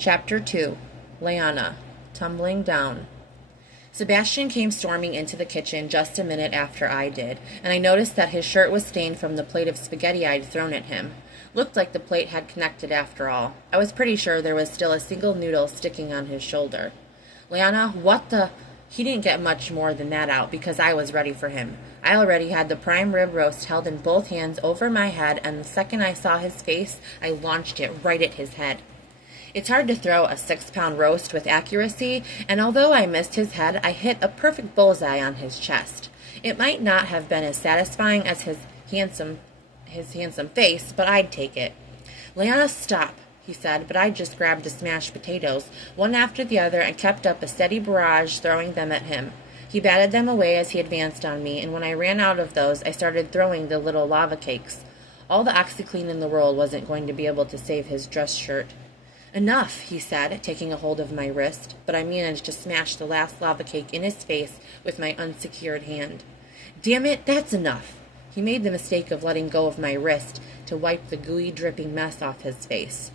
Chapter 2. Layana. Tumbling Down. Sebastian came storming into the kitchen just a minute after I did, and I noticed that his shirt was stained from the plate of spaghetti I'd thrown at him. Looked like the plate had connected after all. I was pretty sure there was still a single noodle sticking on his shoulder. Layana, what the... He didn't get much more than that out because I was ready for him. I already had the prime rib roast held in both hands over my head, and the second I saw his face, I launched it right at his head. It's hard to throw a 6-pound roast with accuracy, and although I missed his head, I hit a perfect bullseye on his chest. It might not have been as satisfying as his handsome face, but I'd take it. Layana, stop, he said, but I just grabbed the smashed potatoes, one after the other, and kept up a steady barrage, throwing them at him. He batted them away as he advanced on me, and when I ran out of those, I started throwing the little lava cakes. All the OxyClean in the world wasn't going to be able to save his dress shirt. Enough, he said, taking a hold of my wrist, but I managed to smash the last lava cake in his face with my unsecured hand. Damn it, that's enough. He made the mistake of letting go of my wrist to wipe the gooey, dripping mess off his face.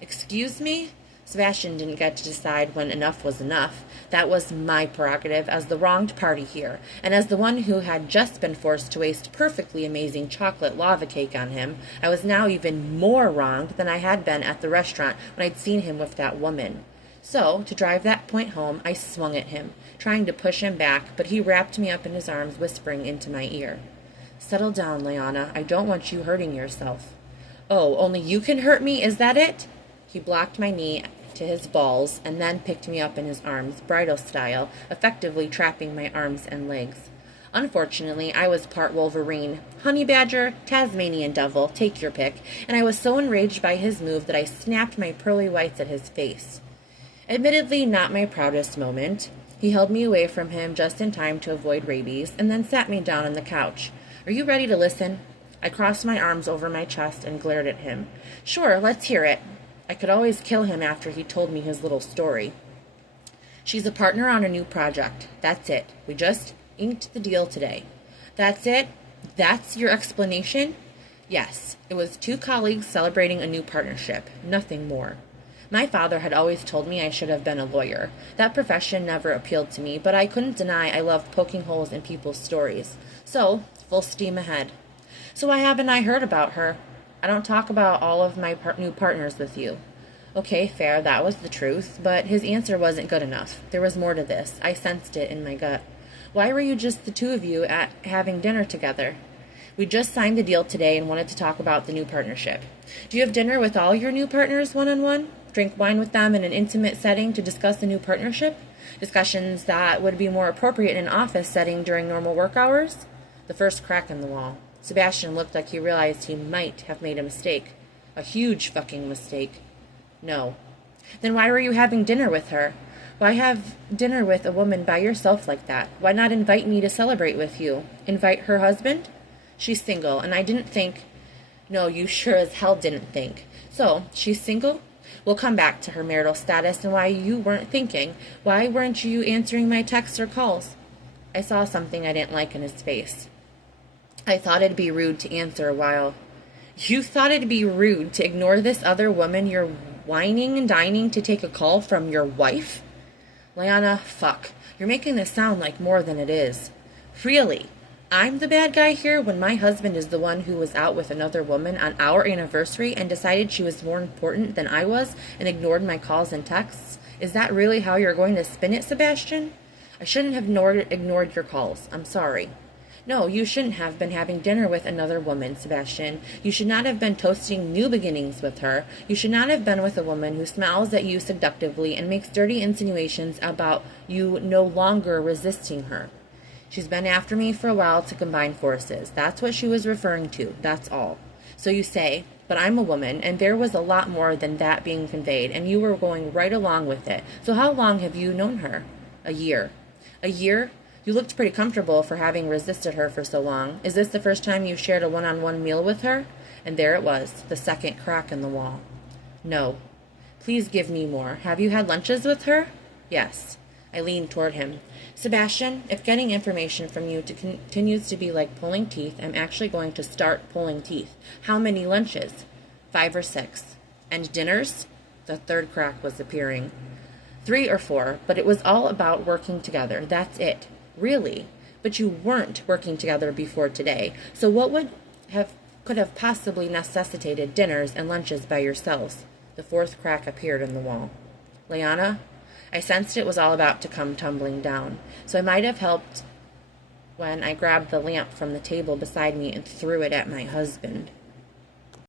Excuse me? Sebastian didn't get to decide when enough was enough. That was my prerogative as the wronged party here, and as the one who had just been forced to waste perfectly amazing chocolate lava cake on him, I was now even more wronged than I had been at the restaurant when I'd seen him with that woman. So, to drive that point home, I swung at him, trying to push him back, but he wrapped me up in his arms, whispering into my ear. Settle down, Layana. I don't want you hurting yourself. Oh, only you can hurt me? Is that it? He blocked my knee to his balls and then picked me up in his arms, bridal style, effectively trapping my arms and legs. Unfortunately, I was part Wolverine, honey badger, Tasmanian devil, take your pick, and I was so enraged by his move that I snapped my pearly whites at his face. Admittedly, not my proudest moment. He held me away from him just in time to avoid rabies, and then sat me down on the couch. Are you ready to listen? I crossed my arms over my chest and glared at him. Sure, let's hear it. I could always kill him after he told me his little story. She's a partner on a new project. That's it. We just inked the deal today. That's it? That's your explanation? Yes. It was 2 colleagues celebrating a new partnership. Nothing more. My father had always told me I should have been a lawyer. That profession never appealed to me, but I couldn't deny I loved poking holes in people's stories. So, full steam ahead. So why haven't I heard about her? I don't talk about all of my new partners with you. Okay, fair, that was the truth, but his answer wasn't good enough. There was more to this. I sensed it in my gut. Why were you just the 2 of you at having dinner together? We just signed the deal today and wanted to talk about the new partnership. Do you have dinner with all your new partners one-on-one? Drink wine with them in an intimate setting to discuss the new partnership? Discussions that would be more appropriate in an office setting during normal work hours? The first crack in the wall. Sebastian looked like he realized he might have made a mistake. A huge fucking mistake. No. Then why were you having dinner with her? Why have dinner with a woman by yourself like that? Why not invite me to celebrate with you? Invite her husband? She's single, and I didn't think... No, you sure as hell didn't think. So, she's single? We'll come back to her marital status and why you weren't thinking. Why weren't you answering my texts or calls? I saw something I didn't like in his face. I thought it'd be rude to answer while... You thought it'd be rude to ignore this other woman you're whining and dining to take a call from your wife? Layana, fuck. You're making this sound like more than it is. Really? I'm the bad guy here when my husband is the one who was out with another woman on our anniversary and decided she was more important than I was and ignored my calls and texts? Is that really how you're going to spin it, Sebastian? I shouldn't have ignored your calls. I'm sorry. No, you shouldn't have been having dinner with another woman, Sebastian. You should not have been toasting new beginnings with her. You should not have been with a woman who smiles at you seductively and makes dirty insinuations about you no longer resisting her. She's been after me for a while to combine forces. That's what she was referring to. That's all. So you say, but I'm a woman, and there was a lot more than that being conveyed, and you were going right along with it. So how long have you known her? A year. A year? You looked pretty comfortable for having resisted her for so long. Is this the first time you shared a one-on-one meal with her? And there it was, the second crack in the wall. No. Please give me more. Have you had lunches with her? Yes. I leaned toward him. Sebastian, if getting information from you continues to be like pulling teeth, I'm actually going to start pulling teeth. How many lunches? 5 or 6. And dinners? The third crack was appearing. 3 or 4, but it was all about working together. That's it. Really. But you weren't working together before today. So what could have possibly necessitated dinners and lunches by yourselves? The 4th crack appeared in the wall. Layana, I sensed it was all about to come tumbling down, so I might have helped when I grabbed the lamp from the table beside me and threw it at my husband.